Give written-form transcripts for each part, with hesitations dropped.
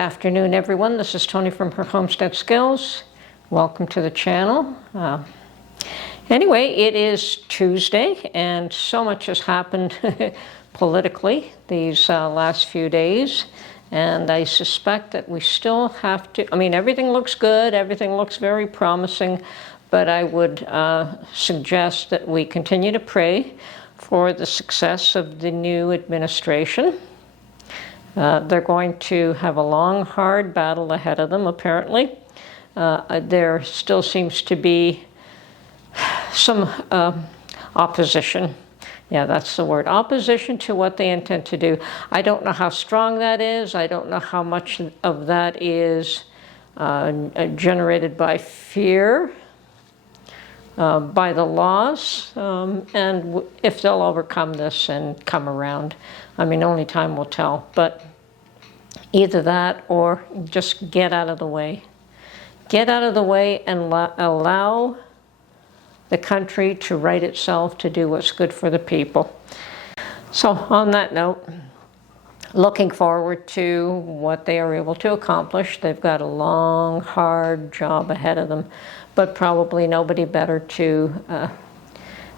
afternoon, everyone. This is Tony from Her Homestead Skills. Welcome to the channel. Anyway, it is Tuesday, and so much has happened politically these last few days. And I suspect that we still have to, everything looks good, everything looks very promising, but I would suggest that we continue to pray for the success of the new administration. They're going to have a long, hard battle ahead of them, apparently. There still seems to be some opposition. Yeah, that's the word. Opposition to what they intend to do. I don't know how strong that is. I don't know how much of that is generated by fear, by the laws, and if they'll overcome this and come around. Only time will tell. But either that or just get out of the way. Get out of the way and allow the country to right itself, to do what's good for the people. So on that note, looking forward to what they are able to accomplish. They've got a long, hard job ahead of them, but probably nobody better to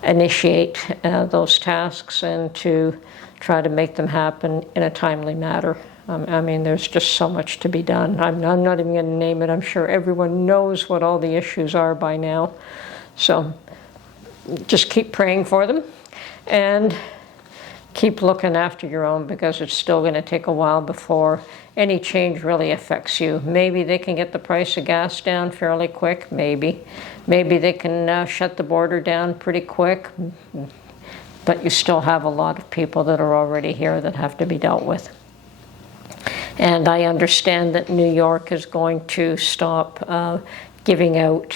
initiate those tasks and to try to make them happen in a timely manner. There's just so much to be done. I'm not even going to name it. I'm sure everyone knows what all the issues are by now. So just keep praying for them and keep looking after your own, because it's still going to take a while before any change really affects you. Maybe they can get the price of gas down fairly quick, maybe. Maybe they can shut the border down pretty quick, but you still have a lot of people that are already here that have to be dealt with. And I understand that New York is going to stop giving out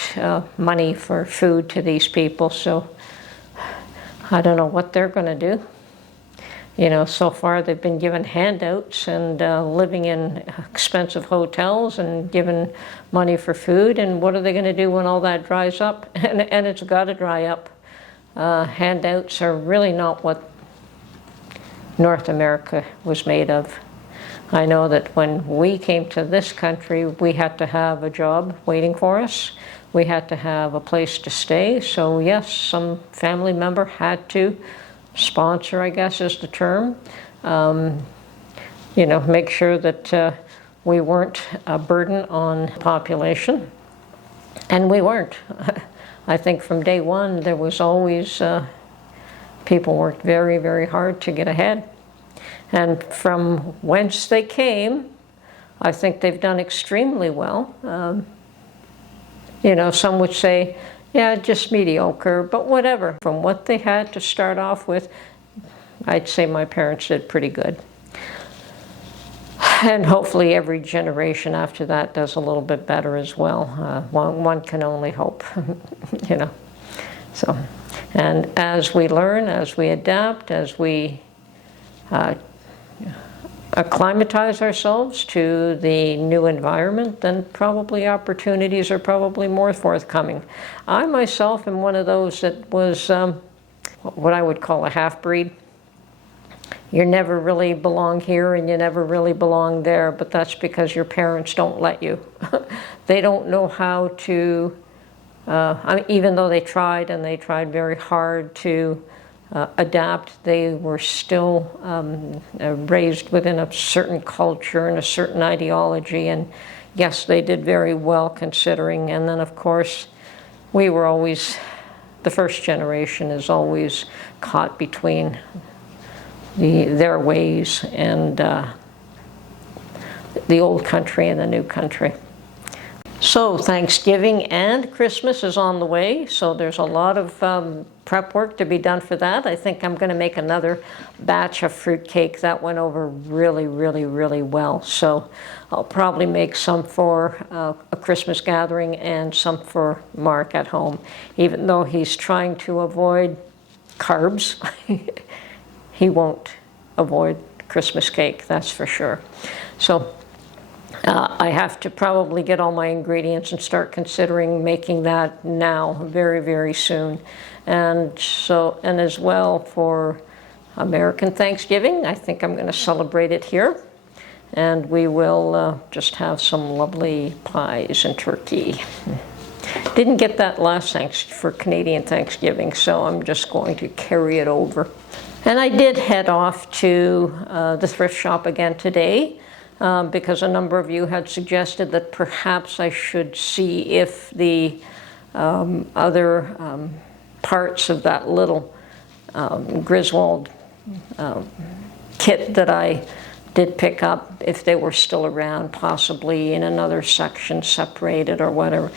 money for food to these people, so I don't know what they're going to do. So far they've been given handouts and living in expensive hotels and given money for food, and what are they going to do when all that dries up? And it's got to dry up. Handouts are really not what North America was made of. I know that when we came to this country, we had to have a job waiting for us. We had to have a place to stay. So yes, some family member had to sponsor, I guess is the term. Make sure that we weren't a burden on the population. And we weren't. I think from day one, there was always, people worked very, very hard to get ahead. And from whence they came, I think they've done extremely well. Some would say, yeah, just mediocre, but whatever. From what they had to start off with, I'd say my parents did pretty good. And hopefully every generation after that does a little bit better as well. One can only hope, So, and as we learn, as we adapt, as we acclimatize ourselves to the new environment, then probably opportunities are probably more forthcoming. I myself am one of those that was what I would call a half-breed. You never really belong here and you never really belong there, but that's because your parents don't let you. They don't know how to, even though they tried, and they tried very hard to adapt, they were still raised within a certain culture and a certain ideology, and yes, they did very well considering. And then of course we were always, the first generation is always caught between their ways and the old country and the new country. So Thanksgiving and Christmas is on the way, so there's a lot of prep work to be done for that. I think I'm going to make another batch of fruitcake. That went over really, really, really well. So I'll probably make some for a Christmas gathering and some for Mark at home. Even though he's trying to avoid carbs, he won't avoid Christmas cake, that's for sure. So I have to probably get all my ingredients and start considering making that now, very, very soon. And as well for American Thanksgiving, I think I'm going to celebrate it here. and we will just have some lovely pies and turkey. Didn't get that last for Canadian Thanksgiving, so I'm just going to carry it over. And I did head off to the thrift shop again today because a number of you had suggested that perhaps I should see if the other parts of that little Griswold kit that I did pick up, if they were still around, possibly in another section separated or whatever.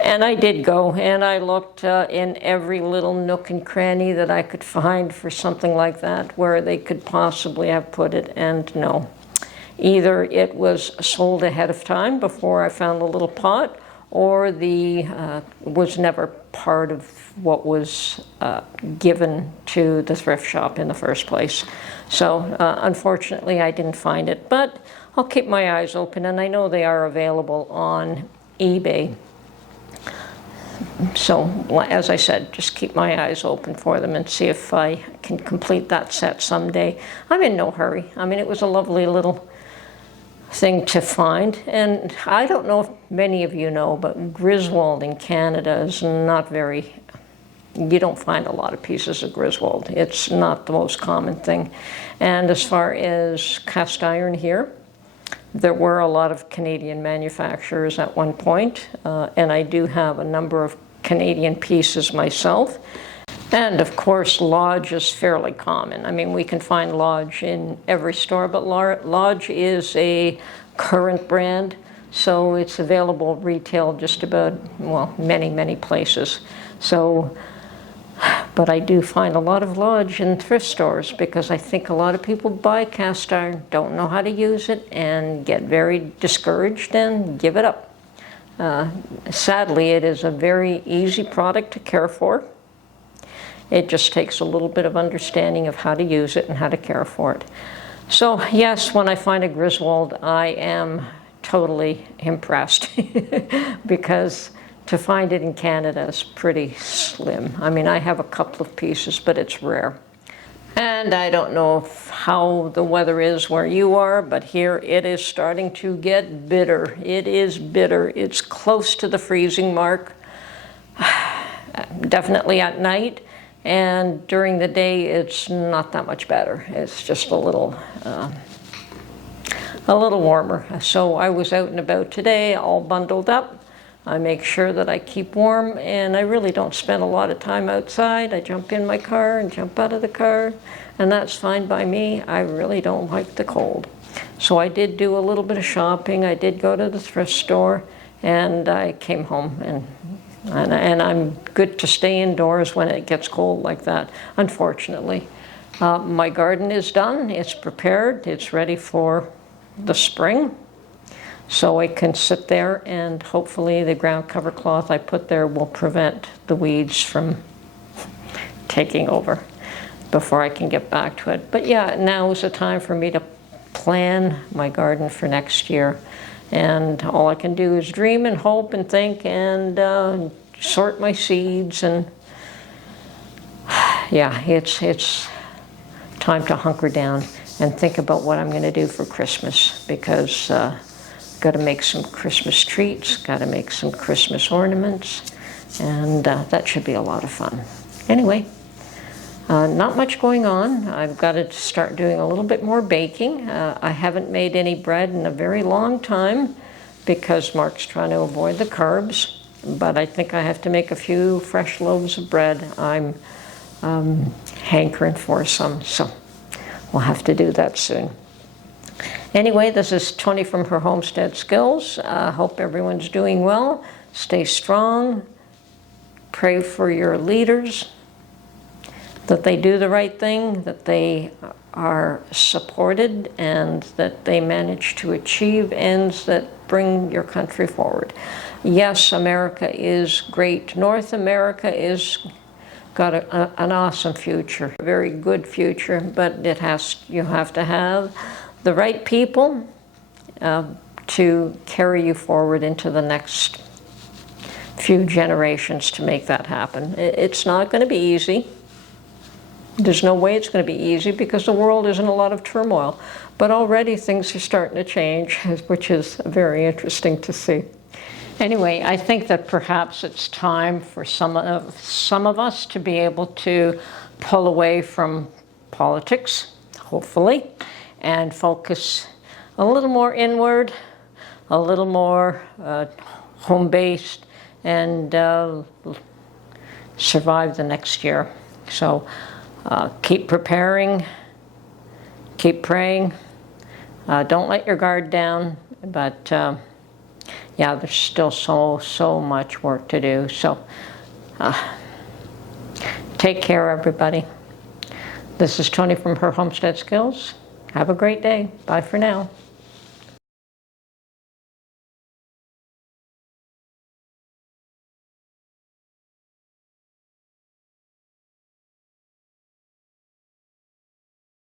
And I did go, and I looked in every little nook and cranny that I could find for something like that, where they could possibly have put it, and no. Either it was sold ahead of time before I found the little pot, or the was never part of what was given to the thrift shop in the first place. So unfortunately, I didn't find it, but I'll keep my eyes open, and I know they are available on eBay. So, as I said, just keep my eyes open for them and see if I can complete that set someday. I'm in no hurry. I mean, it was a lovely little thing to find. And I don't know if many of you know, but Griswold in Canada is not very, you don't find a lot of pieces of Griswold. It's not the most common thing. And as far as cast iron here, there were a lot of Canadian manufacturers at one point, and I do have a number of Canadian pieces myself. And of course, Lodge is fairly common. I mean, we can find Lodge in every store, but Lodge is a current brand, so it's available retail just about, well, many, many places. So, but I do find a lot of Lodge in thrift stores because I think a lot of people buy cast iron, don't know how to use it, and get very discouraged and give it up. Sadly, it is a very easy product to care for. It just takes a little bit of understanding of how to use it and how to care for it. So yes, when I find a Griswold, I am totally impressed because to find it in Canada is pretty slim. I mean, I have a couple of pieces, but it's rare. And I don't know how the weather is where you are, but here it is starting to get bitter. It is bitter. It's close to the freezing mark, definitely at night. And during the day, it's not that much better. It's just a little warmer. So I was out and about today, all bundled up. I make sure that I keep warm, and I really don't spend a lot of time outside. I jump in my car and jump out of the car, and that's fine by me. I really don't like the cold. So I did do a little bit of shopping. I did go to the thrift store, and I came home, and I'm good to stay indoors when it gets cold like that, unfortunately. My garden is done. It's prepared. It's ready for the spring. So I can sit there, and hopefully the ground cover cloth I put there will prevent the weeds from taking over before I can get back to it. But yeah, now is the time for me to plan my garden for next year. And all I can do is dream and hope and think and sort my seeds. And yeah, it's time to hunker down and think about what I'm going to do for Christmas, because got to make some Christmas treats, got to make some Christmas ornaments, and that should be a lot of fun. Anyway, not much going on. I've got to start doing a little bit more baking. I haven't made any bread in a very long time because Mark's trying to avoid the carbs, but I think I have to make a few fresh loaves of bread. I'm hankering for some, so we'll have to do that soon. Anyway, this is Tony from her Homestead Skills. Hope everyone's doing well. Stay strong. Pray for your leaders, that they do the right thing, that they are supported, and that they manage to achieve ends that bring your country forward. Yes, America is great. North America is got an awesome future, a very good future, but you have to have the right people to carry you forward into the next few generations to make that happen. It's not going to be easy. There's no way it's going to be easy because the world is in a lot of turmoil. But already things are starting to change, which is very interesting to see. Anyway, I think that perhaps it's time for some of us to be able to pull away from politics, hopefully, and focus a little more inward, a little more home-based, and survive the next year. So keep preparing, keep praying, don't let your guard down, but yeah, there's still so much work to do. So take care, everybody. This is Tony from Her Homestead Skills. Have a great day. Bye for now.